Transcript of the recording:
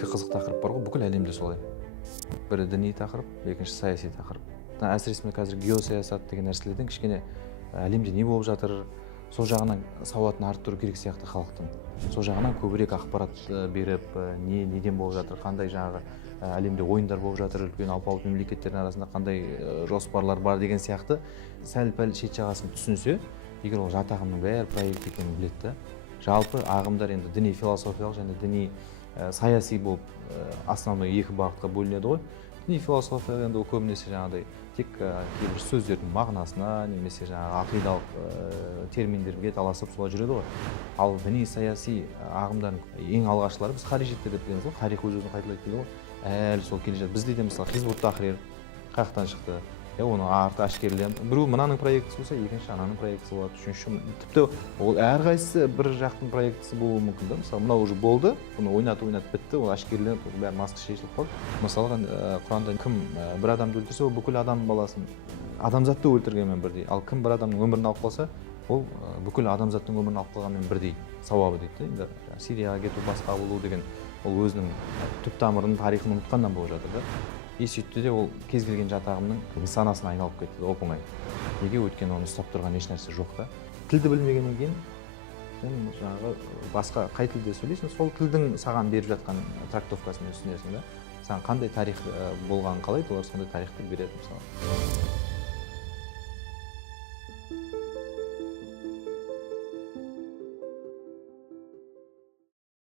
екі қызық тақырып бар ғой, бүкіл әлемде солай. Бірі діни тақырып, екінші саяси тақырып. Әсіресе мен қазір геосаясат деген нәрселерден кішкене әлемде не болып жатыр, сол жағынан сауатын арттыру керек сияқты халықтың. Сол жағынан көбірек ақпарат беріп, неден болып жатыр, қандай жаңағы әлемде ойындар болып жатыр, үлкен алпауыт мемлекеттердің арасында қандай жоспарлар бар деген сияқты сәл-пәл шет жағасын түсінсе, егер ол жат ағымның бәрі проект екенін біледі да. Жалпы ағымдар енді діни философиялық және діни саяси болып основной екі бағытқа бөлінеді ғой. Діни философия енді көбінесе жаңағыдай тек кейбір сөздердің мағынасына немесе жаңағы ақидалық терминдерге таласып солай жүреді ғой. Ал діни саяси ағымдардың ең алғашқылары біз харижиттер деп білеміз ғой. Харих өз-өзін қайталайды дейді ғой. Әлі сол келе жатыр. Бізде де мысалы Хизбут Тахрир қаяқтан шықты. Оны арты әшкерелеп, біреу мынаның проектісі болса, екінші ананың проектісі болады, үшінші тіпті ол әрқайсысы бір жақтың проектісі болуы мүмкін да. Мысалы, мынау уже болды, бұны ойнатып бітті, ол әшкереленіп, бәрі маска шешіліп қалды. Мысалға, Құранда кім бір адамды өлтірсе, ол бүкіл адам баласын, адамзатты өлтіргенмен бірдей. Ал кім бір адамның өмірін алып қалса, ол бүкіл адамзаттың өмірін алып қалғанмен бірдей сауабы дейді. Енді Сирияға кету, басқа болу деген ол өзінің түп тамырын, тарихын ұмытқаннан болып жатыр да. Сөйтті де ол кез келген жат ағымның нысанасына айналып кетті оп-оңай. Неге? Өйткені оны ұстап тұрған еш нәрсе жоқ та. Тілді білмегеннен кейін сен жаңағы басқа қай тілде сөйлейсің, сол тілдің саған беріп жатқан трактовкасын түсінесің да. Саған қандай тарих болғанын қалайды, олар сондай тарихты береді мысалы.